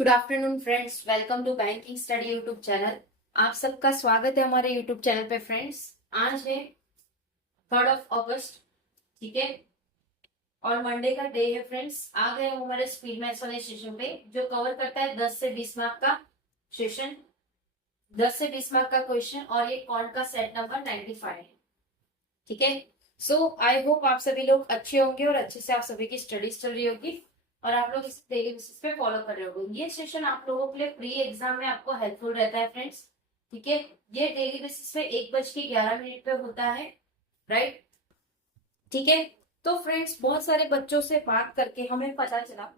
Good afternoon friends, welcome to banking study YouTube channel. आप सबका स्वागत है हमारे यूट्यूब चैनल पे। फ्रेंड्स, आज है 3 अगस्त, ठीक है, और मंडे का डे है। फ्रेंड्स, आ गए हम हमारे स्पीड मैथ्स वाले सेशन पे, जो कवर करता है 10 से 20 मार्क का सेशन, 10 से 20 मार्क का क्वेश्चन, और ये कॉन्ट का सेट नंबर 95 है। ठीक है, सो आई होप आप सभी लोग अच्छे होंगे और अच्छे से आप सभी की स्टडीज चल रही होगी और आप लोग इसे डेली बेसिस पे फॉलो कर रहे होंगे। ये सेशन आप लोगों के लिए प्री एग्जाम में आपको हेल्पफुल रहता है फ्रेंड्स। ठीक है, ये डेली बेसिस पे 1:11 पे होता है, राइट। ठीक है, तो फ्रेंड्स, बहुत सारे बच्चों से बात करके हमें पता चला,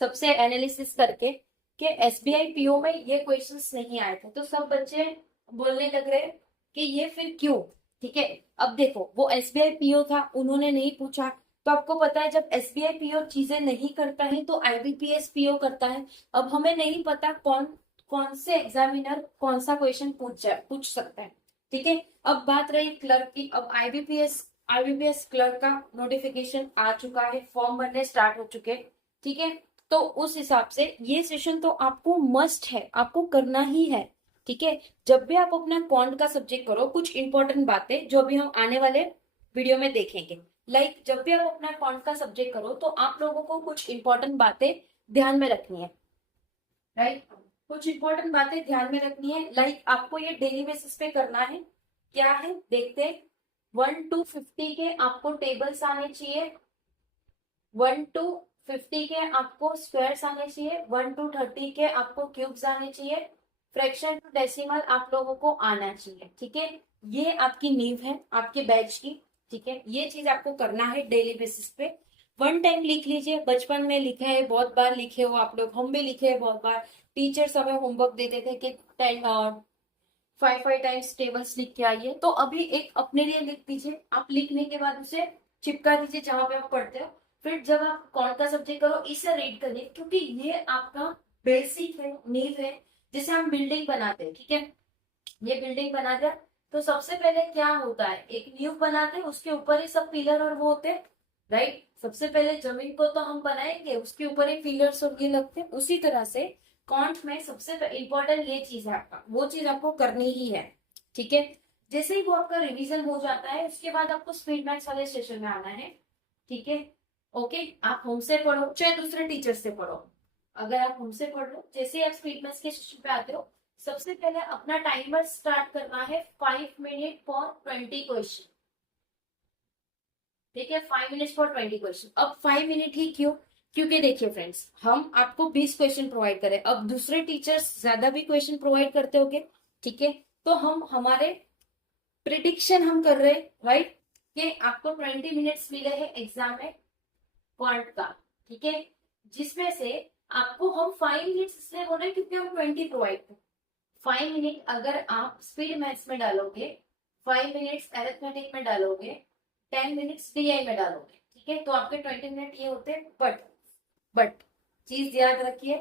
सबसे एनालिसिस करके, कि एसबीआई पीओ में ये क्वेश्चंस नहीं आए थे। तो सब बच्चे बोलने लग रहे कि ये फिर क्यों। ठीक है, अब देखो, वो एसबीआई पीओ था, उन्होंने नहीं पूछा। तो आपको पता है, जब एसबीआई पीओ चीजें नहीं करता है तो आईबीपीएस पीओ करता है। अब हमें नहीं पता कौन कौन से एग्जामिनर कौन सा क्वेश्चन पूछ सकता है। ठीक है, अब बात रही क्लर्क की। अब आईबीपीएस क्लर्क का नोटिफिकेशन आ चुका है, फॉर्म भरने स्टार्ट हो चुके हैं। ठीक है, तो उस हिसाब से ये सेशन तो आपको मस्ट है, आपको करना ही है। ठीक है, जब भी आप अपना क्वांट का सब्जेक्ट करो, कुछ इंपॉर्टेंट बातें जो अभी हम आने वाले वीडियो में देखेंगे, लाइक जब भी आप अपना क्वांट का सब्जेक्ट करो तो आप लोगों को कुछ इंपॉर्टेंट बातें ध्यान में रखनी है, राइट। कुछ इंपॉर्टेंट बातें ध्यान में रखनी है, लाइक आपको ये डेली बेसिस पे करना है। क्या है देखते हैं। 1 to 50 के आपको टेबल्स आने चाहिए, 1 to 50 के आपको स्क्वायर्स आने चाहिए, 1 to 30 के आपको क्यूब्स आने चाहिए, फ्रैक्शन टू डेसिमल आप लोगों को आना चाहिए। ठीक है, ये आपकी नींव है आपके बैच की। ठीक है, ये चीज आपको करना है डेली बेसिस पे। वन टाइम लिख लीजिए, बचपन में लिखे है, बहुत बार लिखे हो आप लोग, हम भी लिखे हैं बहुत बार। टीचर्स हमें होमवर्क देते थे कि 5 टाइम्स टेबल्स लिख के आइए, तो अभी एक अपने लिए लिख दीजिए। आप लिखने के बाद उसे चिपका दीजिए जहां पे आप पढ़ते हो। फिर जब आप कौन का सब्जेक्ट करो, इसे रीड करिए, क्योंकि ये आपका बेसिक है, नींव है, जिसे हम बिल्डिंग बनाते हैं। ठीक है, ये बिल्डिंग बनाते हैं तो सबसे पहले क्या होता है, एक नींव बनाते हैं, उसके ऊपर ही सब पिलर और वो होते हैं, राइट। सबसे पहले जमीन को तो हम बनाएंगे, उसके ऊपर ही पिलर्स और ये लगते हैं। उसी तरह से कॉन्ट में सबसे इंपॉर्टेंट ये चीज है आपका, वो चीज आपको करनी ही है। ठीक है, जैसे ही वो आपका रिवीजन हो जाता है, उसके बाद आपको स्पीड मैथ्स वाले सेशन में आना है। ठीक है, ओके। आप हमसे पढ़ो चाहे दूसरे टीचर से पढ़ो, अगर आप हमसे पढ़ लो, जैसे ही आप स्पीड मैथ्स के सेशन पे आते हो, सबसे पहले अपना टाइमर स्टार्ट करना है 5 मिनट फॉर 20 क्वेश्चन। ठीक है, 5 मिनट फॉर 20 क्वेश्चन। अब 5 मिनट ही क्यों, क्योंकि देखिए फ्रेंड्स, हम आपको 20 क्वेश्चन प्रोवाइड करें, अब दूसरे टीचर्स ज्यादा भी क्वेश्चन प्रोवाइड करते होंगे। ठीक है, तो हम हमारे प्रिडिक्शन हम कर रहे हैं, राइट, कि आपको 20 मिनट्स मिले हैं एग्जाम में क्वांट का। ठीक है, जिसमें से आपको हम 5 मिनट्स इसलिए बोल रहे हैं क्योंकि हम 20 प्रोवाइड करें। 5 मिनट अगर आप स्पीड मैथ्स में डालोगे, 5 मिनट्स अरिथमेटिक में डालोगे, 10 मिनट्स डीआई में डालोगे, ठीक है, तो आपके 20 मिनट ये होते हैं। बट चीज याद रखिए,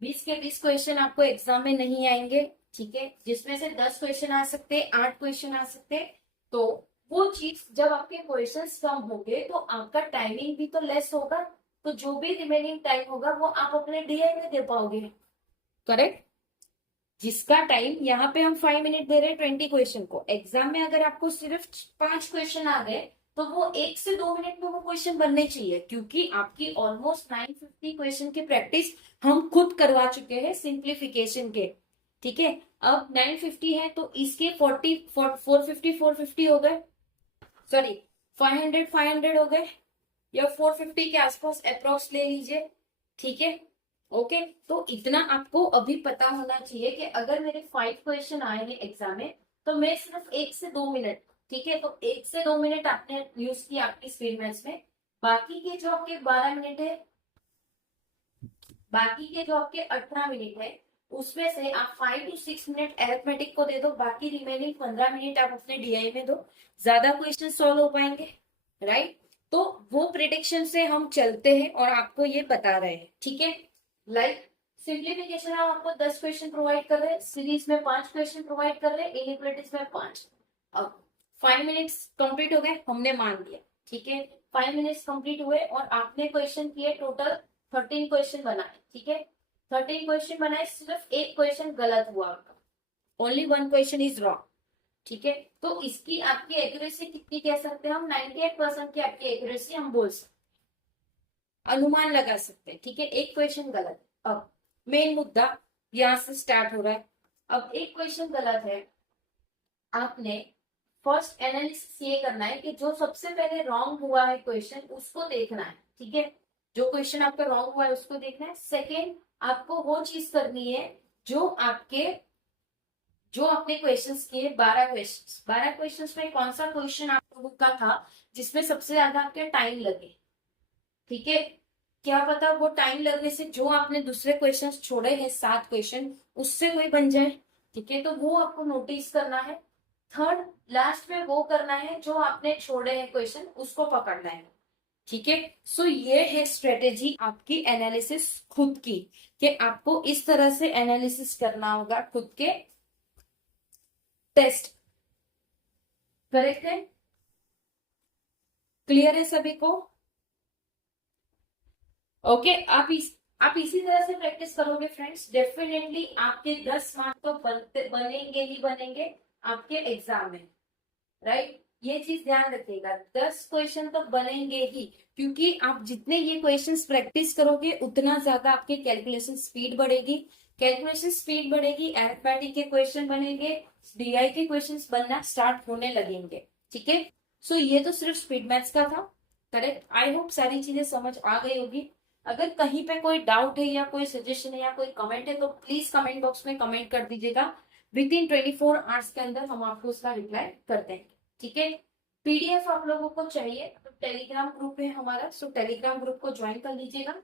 20 के 20 क्वेश्चन आपको एग्जाम में नहीं आएंगे। ठीक है, जिसमें से 10 क्वेश्चन आ सकते हैं, 8 क्वेश्चन आ सकते हैं। तो वो चीज, जब आपके क्वेश्चन कम होंगे तो आपका टाइमिंग भी तो लेस होगा, तो जो भी रिमेनिंग टाइम होगा वो आप अपने डीआई में दे पाओगे, करेक्ट। जिसका टाइम यहाँ पे हम 5 मिनट दे रहे हैं 20 क्वेश्चन को, एग्जाम में अगर आपको सिर्फ 5 क्वेश्चन आ गए तो वो 1 से 2 मिनट में वो क्वेश्चन बनने चाहिए, क्योंकि आपकी ऑलमोस्ट 950 क्वेश्चन की प्रैक्टिस हम खुद करवा चुके हैं सिंप्लीफिकेशन के। ठीक है, अब 950 है तो इसके 450 हो गए, सॉरी 500 हो गए, या 450 के आसपास अप्रोक्स ले लीजिए। ठीक है, ओके। तो इतना आपको अभी पता होना चाहिए कि अगर मेरे 5 क्वेश्चन आए हैं एग्जाम में, तो मैं सिर्फ 1 से 2 मिनट, ठीक है, तो 1 से 2 मिनट आपने यूज किया आपकी स्पीड मैथ्स में। बाकी के जो आपके 12 मिनट है, बाकी के जो आपके 18 मिनट है, उसमें से आप 5 to 6 मिनट अरिथमेटिक को दे दो, बाकी रिमेनिंग 15 मिनट आप अपने डीआई में दो, ज्यादा क्वेश्चन सॉल्व हो पाएंगे, राइट। तो वो प्रिडिक्शन से हम चलते हैं और आपको ये बता रहे हैं। ठीक है, लाइक सिंप्लीफिकेशन हम आपको 10 क्वेश्चन प्रोवाइड कर रहे हैं, सीरीज में 5 क्वेश्चन प्रोवाइड कर रहे हैं, इनइक्वालिटीज में 5। अब 5 मिनट्स कंप्लीट हो गए, हमने मान लिया। ठीक है, 5 मिनट्स कंप्लीट हुए और आपने क्वेश्चन किए टोटल 13 क्वेश्चन बनाए। ठीक है, 13 क्वेश्चन बनाए, सिर्फ एक क्वेश्चन गलत हुआ आपका, only one question is wrong, ठीक है। तो इसकी आपकी एक्यूरेसी कितनी कह सकते हैं हम, 98% की आपकी एक्यूरेसी हम बोल सकते हैं, अनुमान लगा सकते हैं, ठीक है। एक क्वेश्चन गलत है। अब मेन मुद्दा यहां से स्टार्ट हो रहा है। अब एक क्वेश्चन गलत है, आपने फर्स्ट एनालिसिस ये करना है कि जो सबसे पहले रॉन्ग हुआ है क्वेश्चन उसको देखना है, ठीक है। जो क्वेश्चन आपका रॉन्ग हुआ है उसको देखना है। सेकेंड, आपको वो चीज करनी है जो आपने क्वेश्चंस किए 12 क्वेश्चंस में कौन सा क्वेश्चन आप लोगों का था जिसमें सबसे ज्यादा आपके टाइम लगे, ठीक है। क्या पता वो टाइम लगने से जो आपने दूसरे क्वेश्चंस छोड़े हैं 7 क्वेश्चन उससे कोई बन जाए, ठीक है। तो वो आपको नोटिस करना है। थर्ड, लास्ट में वो करना है जो आपने छोड़े हैं क्वेश्चन उसको पकड़ना है, ठीक है। सो ये है स्ट्रेटेजी आपकी एनालिसिस खुद की, कि आपको इस तरह से एनालिसिस करना होगा खुद के टेस्ट। करेक्ट है? क्लियर है सभी को? ओके आप इसी तरह से प्रैक्टिस करोगे फ्रेंड्स, डेफिनेटली आपके 10 मार्क तो बनेंगे ही बनेंगे आपके एग्जाम में, राइट। ये चीज ध्यान रखिएगा, 10 क्वेश्चन तो बनेंगे ही, क्योंकि आप जितने ये क्वेश्चंस प्रैक्टिस करोगे उतना ज्यादा आपके कैलकुलेशन स्पीड बढ़ेगी। कैलकुलेशन स्पीड बढ़ेगी, अरिथमेटिक के क्वेश्चन बनेंगे, डीआई के क्वेश्चंस बनना स्टार्ट होने लगेंगे, ठीक है। सो ये तो सिर्फ स्पीड मैथ्स का था, करेक्ट। आई होप सारी चीजें समझ आ गई होगी। अगर कहीं पे कोई डाउट है या कोई सजेशन है या कोई कमेंट है तो प्लीज कमेंट बॉक्स में कमेंट कर दीजिएगा। विद इन 24 आवर्स के अंदर हम आपको उसका रिप्लाई कर देंगे, ठीक है। पीडीएफ आप लोगों को चाहिए तो टेलीग्राम ग्रुप है हमारा, सो टेलीग्राम ग्रुप को ज्वाइन कर लीजिएगा।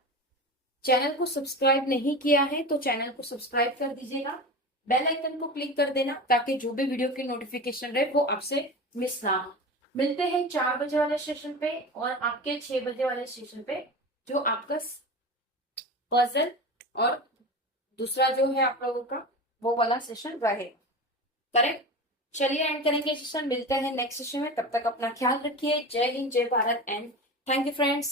चैनल को सब्सक्राइब नहीं किया है तो चैनल को सब्सक्राइब कर दीजिएगा, बेल आइकन को क्लिक कर देना ताकि जो भी वीडियो की नोटिफिकेशन रहे वो आपसे मिस ना हो। मिलते हैं 4 बजे वाले सेशन पे और आपके 6 बजे वाले सेशन पे, जो आपका पजल और दूसरा जो है आप लोगों का वो वाला सेशन रहेगा, करेक्ट। चलिए एंड करेंगे सेशन, मिलते हैं नेक्स्ट सेशन में, तब तक अपना ख्याल रखिए। जय हिंद, जय Bharat and thank you friends.